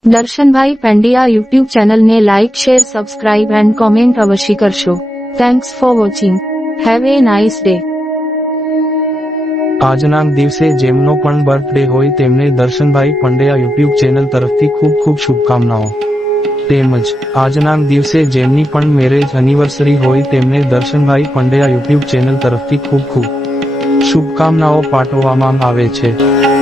Darshanbhai Pandya YouTube ચેનલને like share subscribe and comment અવશ્ય કરશો. Thanks for watching. Have a nice day. આજના દિવસે જેમનો પણ બર્થડે હોય તેમને દર્શનભાઈ પંડ્યા યુટ્યુબ ચેનલ તરફથી ખૂબ ખૂબ શુભકામનાઓ. તેમજ આજના દિવસે જેમની પણ મેરેજ એનિવર્સરી હોય તેમને દર્શનભાઈ પંડ્યા યુટ્યુબ ચેનલ તરફથી ખૂબ ખૂબ શુભકામનાઓ પાઠવવામાં આવે છે.